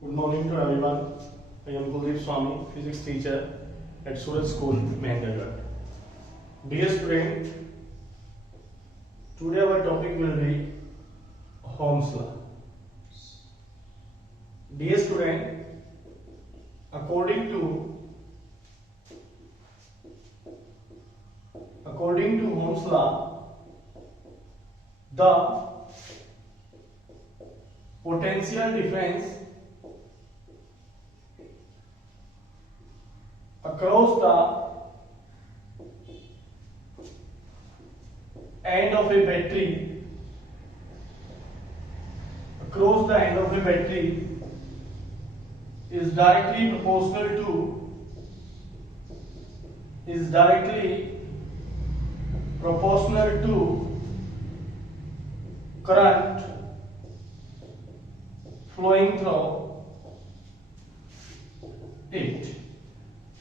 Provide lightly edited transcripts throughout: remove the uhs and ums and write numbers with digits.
Good morning to everyone. I am Kuldeep Swami, physics teacher at Suraj School, Mehendragarh. Dear student, today our topic will be Ohm's law. Dear student, according to Ohm's law, the potential difference across the end of a battery is directly proportional to current flowing through it.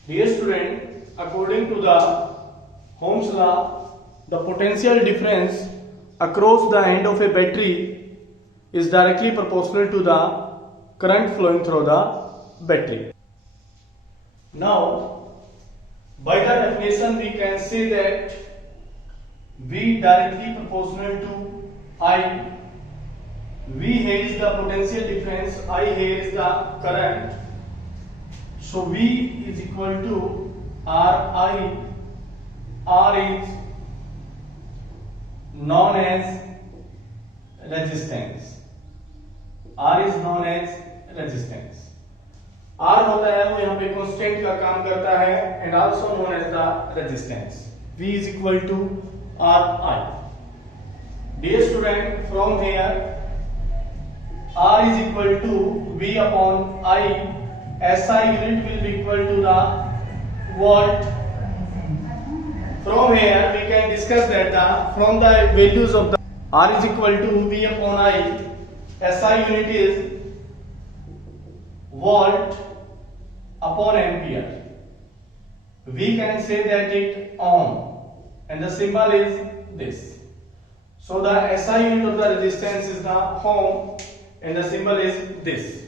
Dear student, according to the Ohm's law, the potential difference across the end of a battery is directly proportional to the current flowing through the battery. Now, by the definition, we can say that V directly proportional to I. V here is the potential difference, I here is the current. So V is equal to Ri. R is known as resistance. R is known as resistance. R होता है वो यहाँ पे constant का काम करता है and also known as the resistance. V is equal to Ri. Dear student, from here R is equal to V upon I. SI unit will be equal to the watt. From here we can discuss that from the values of the R is equal to V upon I. SI unit is watt upon ampere. We can say that it ohm and the symbol is this. So the SI unit of the resistance is the ohm and the symbol is this.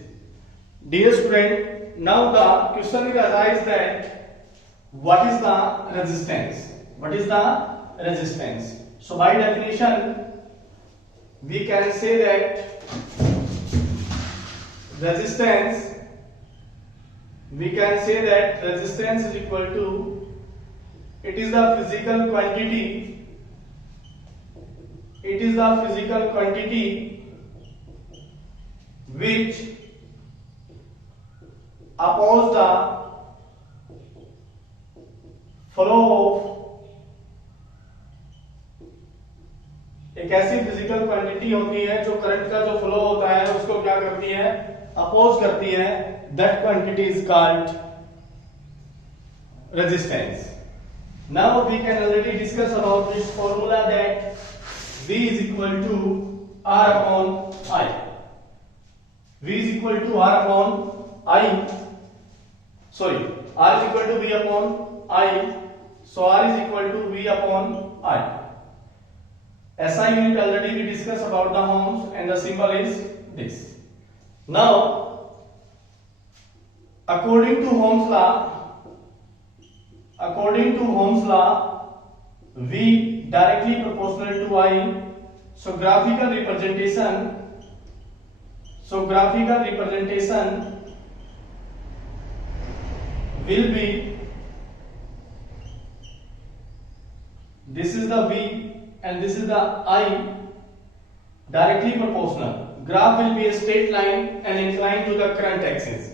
Dear student, now the question will arise that what is the resistance? What is the resistance? So by definition, we can say that resistance is equal to, it is the physical quantity which oppose the flow of, एक ऐसी physical quantity होती है जो current का जो flow होता है उसको क्या करती है, अपोज करती है. That quantity is called resistance. Now we can already discuss about this formula that V is equal to R upon I. V is equal to R upon I. Sorry, R is equal to V upon I. So R is equal to V upon I. SI unit already we discussed about the ohms and the symbol is this. Now, according to Ohm's law, V directly proportional to I. So graphical representation will be, this is the V and this is the I, directly proportional. Graph will be a straight line and inclined to the current axis.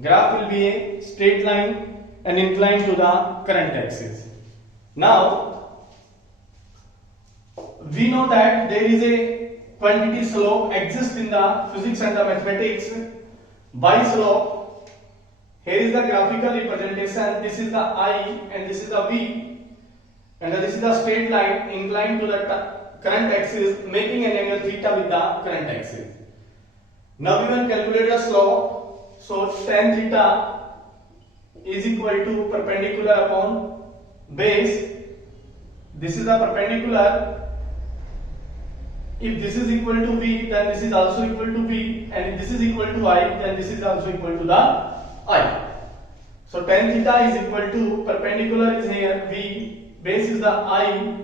Graph will be a straight line and inclined to the current axis. Now, we know that there is a quantity slope exists in the physics and the mathematics by slope. Here is the graphical representation. This is the I and this is the V, and this is the straight line inclined to the current axis, making an angle theta with the current axis. Now we can calculate the slope. So tan theta is equal to perpendicular upon base. This is the perpendicular if this is equal to V, then this is also equal to V, and if this is equal to I, then this is also equal to the I. So tan theta is equal to, perpendicular is here V, base is the I,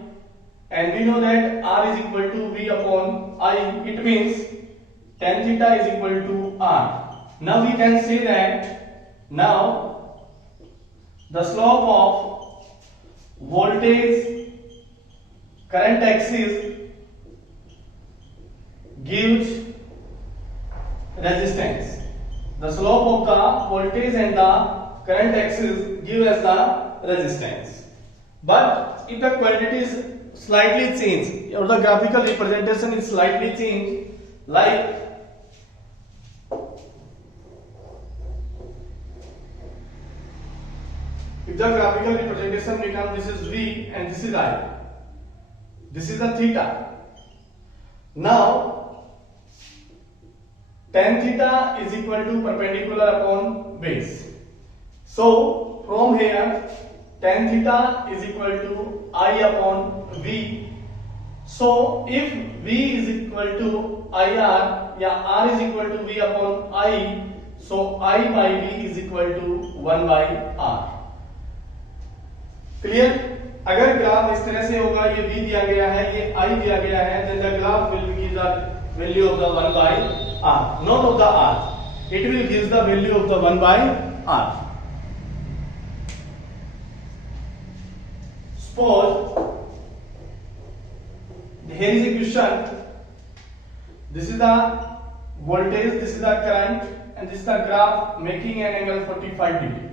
and we know that R is equal to V upon I. It means tan theta is equal to R. Now we can say that now the slope of voltage current axis gives resistance. The slope of the voltage and the current axis give us the resistance. But if the quantity is slightly changed or the graphical representation is slightly changed, like if the graphical representation becomes, this is V and this is I, this is the theta. Now tan theta is equal to perpendicular upon base. So from here tan theta is equal to I upon V. So if V is equal to IR, या R is equal to V upon I, so I by V is equal to 1 by R. Clear? अगर graph इस तरह से होगा, ये V दिया गया है, ये I दिया गया है, then the graph will give the value of the 1 by R, not of the R. It will give the value of the 1 by R. Suppose here is a question. This is the voltage, this is the current, and this is the graph making an angle 45 degree.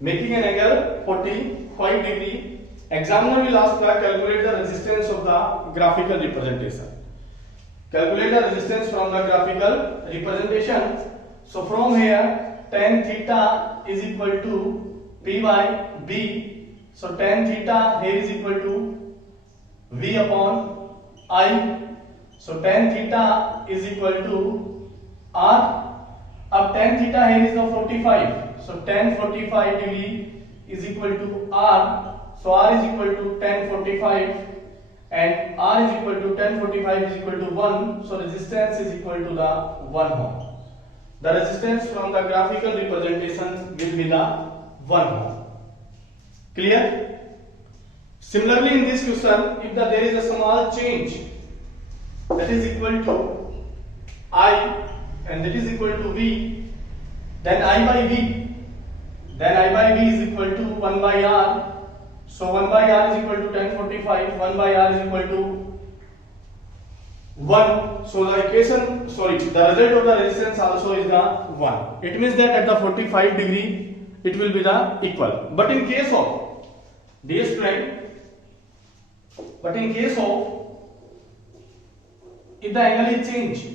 Making an angle 45 degree. Examiner will ask to calculate the resistance of the graphical representation. Calculate the resistance from the graphical representation. So from here tan theta is equal to P by B. So tan theta here is equal to V upon I. So tan theta is equal to R. अब tan theta here is the 45. So tan 45 degree is equal to R. So R is equal to tan 45, and R is equal to tan 45 is equal to 1. So resistance is equal to the 1 ohm. The resistance from the graphical representation will be the 1 ohm. Clear? Similarly, in this question, if there is a small change that is equal to I and that is equal to V, then I by V is equal to 1 by R. So 1 by R is equal to tan 45, 1 by R is equal to 1. So the equation, the result of the resistance also is the 1. It means that at the 45 degree it will be the equal. But in case of, dear student, if the angle is changed,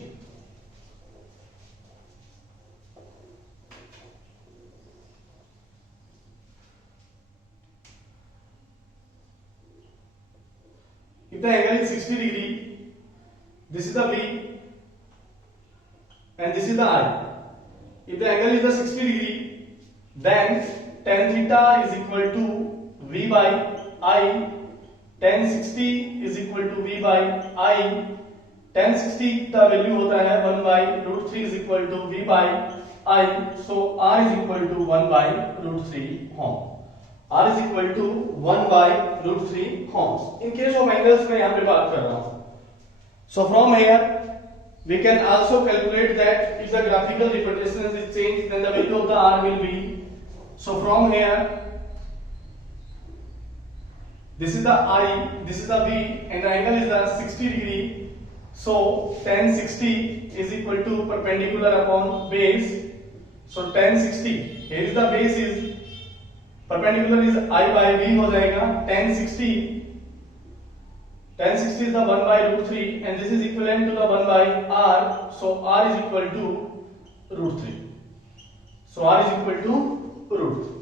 if the angle is 60 degree, this is the V and this is the I. If the angle is the 60 degree, then tan theta is equal to V by I. Tan 60 is equal to V by I. Tan 60 का value होता है 1 by root 3 is equal to V by I. So R is equal to 1 by root 3 ohm. R is equal to 1 by root 3 ohms. In case of angles मैं यहाँ पे बात कर रहा हूँ. So from here we can also calculate that if the graphical representation is changed, then the value of the R will be. So from here, this is the I, this is the V, and the angle is the 60 degree. So tan 60 is equal to perpendicular upon base. So tan 60, here is the base is perpendicular is I by V हो जाएगा. tan 60 is the 1 by root 3 and this is equivalent to the 1 by R. So R is equal to root 3. So R is equal to root 3.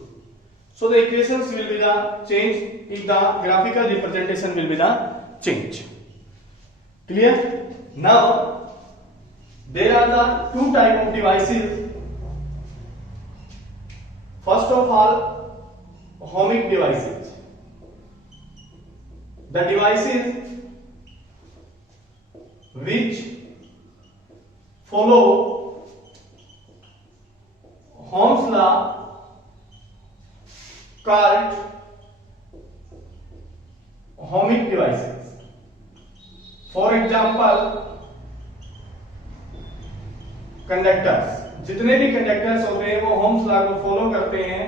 So the equations will be the change if the graphical representation will be the change. Clear? Now there are the two type of devices. First of all, ohmic devices. The devices which follow Ohm's law called ohmic devices. For example, conductors, जितने भी conductors होते हैं वो Ohm's law को follow करते हैं,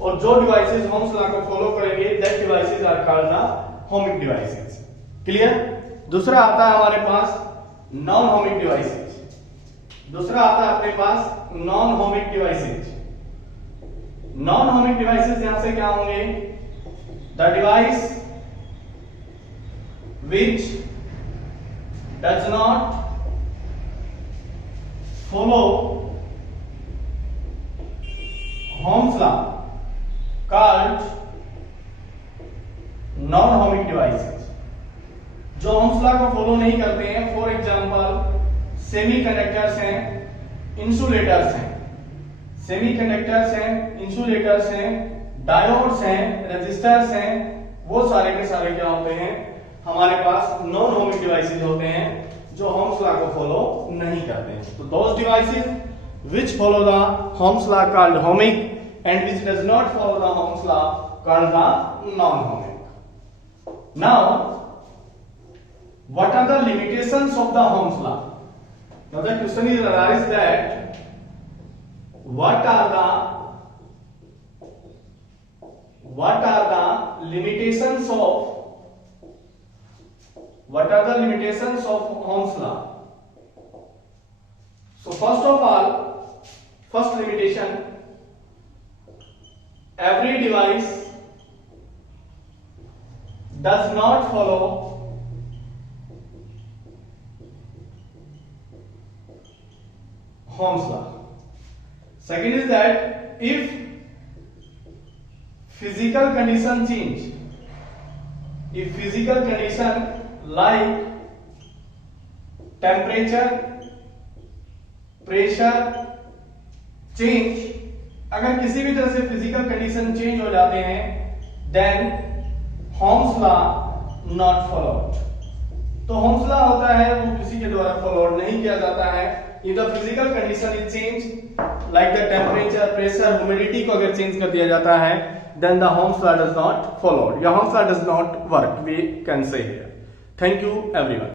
और जो डिवाइसेस Ohm's लॉ को फॉलो करेंगे that devices are called the ohmic devices. Clear? दूसरा आता है हमारे पास नॉन ohmic devices. दूसरा आता है अपने पास non ohmic devices. Non ohmic devices यहां से क्या होंगे? The device which does not follow Ohm's law called non-ohmic devices. जो Ohm's law को फॉलो नहीं करते हैं, फॉर एग्जांपल सेमीकंडक्टर्स हैं, इंसुलेटर्स हैं, सेमीकंडक्टर्स हैं, इंसुलेटर्स हैं, डायोड्स हैं, रेजिस्टर्स हैं, वो सारे के सारे क्या होते हैं? हमारे पास नॉन ohmic डिवाइसेस होते हैं जो Ohm's law को फॉलो नहीं करते हैं. तो those devices which follow the Ohm's law called ohmic and which does not follow the Ohm's law called the non-ohmic. Now, what are the limitations of the Ohm's law? Now the question is arises that what are the limitations of Ohm's law? So first of all, first limitation, every device does not follow Ohm's law. Second is that if physical condition change, if physical condition like temperature, pressure change, अगर किसी भी तरह से physical condition change हो जाते हैं, then Ohm's law not followed. तो Ohm's law होता है वो किसी के द्वारा फॉलोड नहीं किया जाता है. If the physical condition is changed, like the temperature, pressure, humidity को अगर चेंज कर दिया जाता है, then the Ohm's law does not followed. Your Ohm's law does not work. We can say here. Thank you everyone.